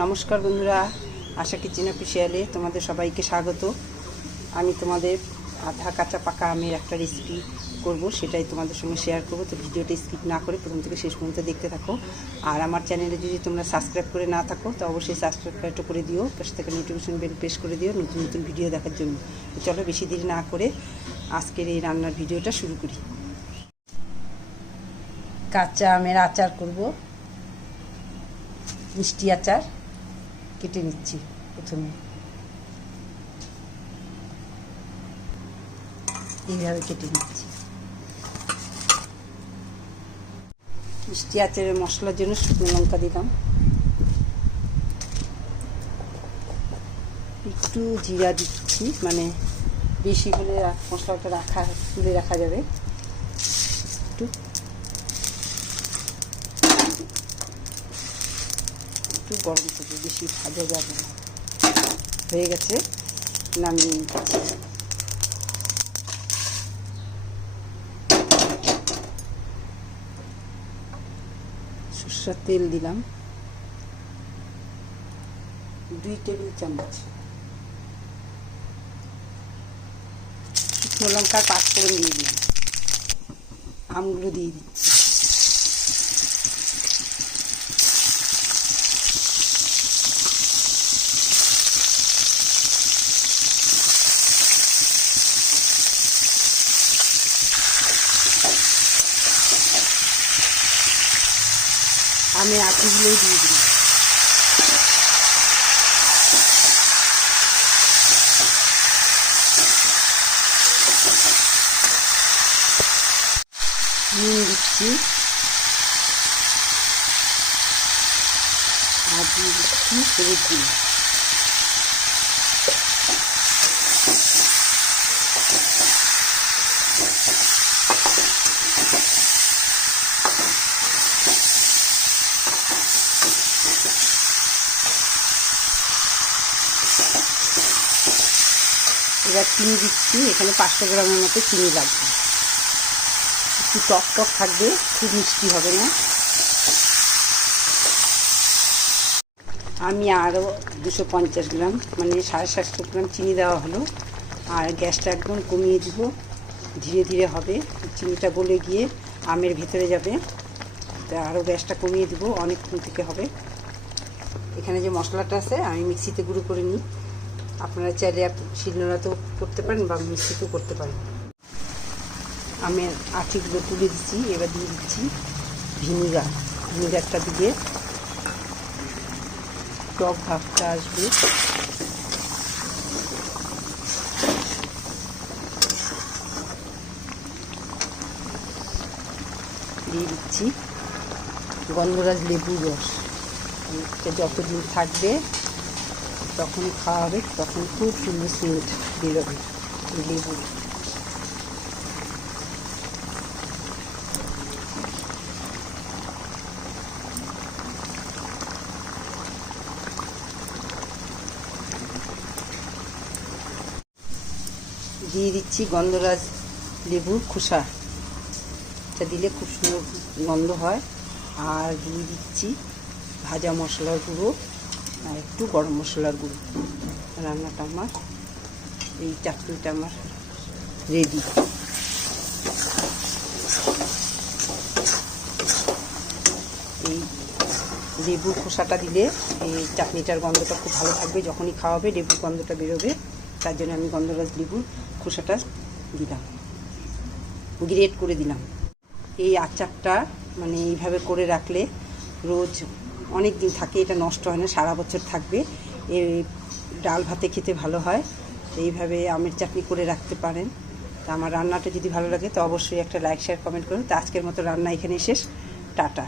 নমস্কার বন্ধুরা, আশা কিচেন অফিসিয়ালে তোমাদের সবাইকে স্বাগত। আমি তোমাদের আধা কাঁচা পাকা আমের একটা রেসিপি করব, সেটাই তোমাদের সঙ্গে শেয়ার করব। তো ভিডিওটা স্কিপ না করে প্রথম থেকে শেষ পর্যন্ত দেখতে থাকো। আর আমার চ্যানেলে যদি তোমরা সাবস্ক্রাইব করে না থাকো তো অবশ্যই সাবস্ক্রাইবটা করে দিও, পাশে থেকে নোটিফিকেশন বেল প্রেস করে দিও নতুন নতুন ভিডিও দেখার জন্য। তো চলো বেশি দেরি না করে আজকের এই রান্নার ভিডিওটা শুরু করি। কাঁচা আমের আচার করব, মিষ্টি আচার কেটে নিচ্ছি। প্রথমে এইভাবে কেটে নিচ্ছি। মিষ্টি আচারের মশলার জন্য শুকনো লঙ্কা দিলাম, একটু জিরা দিচ্ছি, মানে বেশি হলে মশলাটা তুলে রাখা যাবে। একটু গরম করবো, বেশি ভাজা যাবে না। হয়ে গেছে, নামিয়ে নিচ্ছি। সরষের তেল দিলাম 2 টেবিল চামচ, শুকনো লঙ্কার পাঁচফোড়ন দিয়ে দিলাম, আমগুলো দিয়ে দিচ্ছি। আমি আটিগুলোই দিয়ে দিলাম। নুন দিচ্ছি আর দিয়ে দিচ্ছি হলুদ গুঁড়ো। এবার চিনি দিচ্ছি, এখানে 500 গ্রামের মতো চিনি লাগবে। একটু টক টক থাকবে, খুব মিষ্টি হবে না। আমি আরও 250 গ্রাম, মানে 750 গ্রাম চিনি দেওয়া হলো। আর গ্যাসটা একদম কমিয়ে দিব, ধীরে ধীরে হবে। চিনিটা গলে গিয়ে আমের ভেতরে যাবে, তা আরও গ্যাসটা কমিয়ে দিব, অনেকক্ষণ থেকে হবে। এখানে যে মশলাটা আছে আমি মিক্সিতে গুঁড়ো করে নিই। আপনারা চাইলে শিলনোড়াতেও করতে পারেন বা মিক্সিতেও করতে পারেন। আমের আটিগুলো তুলে দিচ্ছি। এবার দিয়ে দিচ্ছি ভিনিগারটা দিয়ে টক ভাবটা আসবে। দিয়ে দিচ্ছি গন্ধরাজ লেবুর রস। যতদিন থাকবে তখন খাওয়া হবে, তখন খুব সুন্দর সেন্ট বেরোবে লেবুর। দিয়ে দিচ্ছি গন্ধরাজ লেবুর খোসা, এটা দিলে খুব সুন্দর গন্ধ হয়। আর দিয়ে দিচ্ছি ভাজা মশলার গুঁড়ো আর একটু গরম মশলার গুঁড়ো। রান্নাটা আমার, এই চাটনিটা আমার রেডি। এই লেবুর খোসাটা দিলে এই চাটনিটার গন্ধটা খুব ভালো থাকবে, যখনই খাওয়াবে লেবুর গন্ধটা বেরোবে। তার জন্য আমি গন্ধরাজ লেবুর খোসাটা দিলাম, গ্রেট করে দিলাম। এই আচারটা মানে এইভাবে করে রাখলে রোজ অনেক দিন থাকে, এটা নষ্ট হয় না, সারা বছর থাকবে। এই ডাল ভাতে খেতে ভালো হয়। এইভাবে আমের চাটনি করে রাখতে পারেন। তা আমার রান্নাটা যদি ভালো লাগে তো অবশ্যই একটা লাইক শেয়ার কমেন্ট করুন। তো আজকের মতো রান্না এখানেই শেষ। টাটা।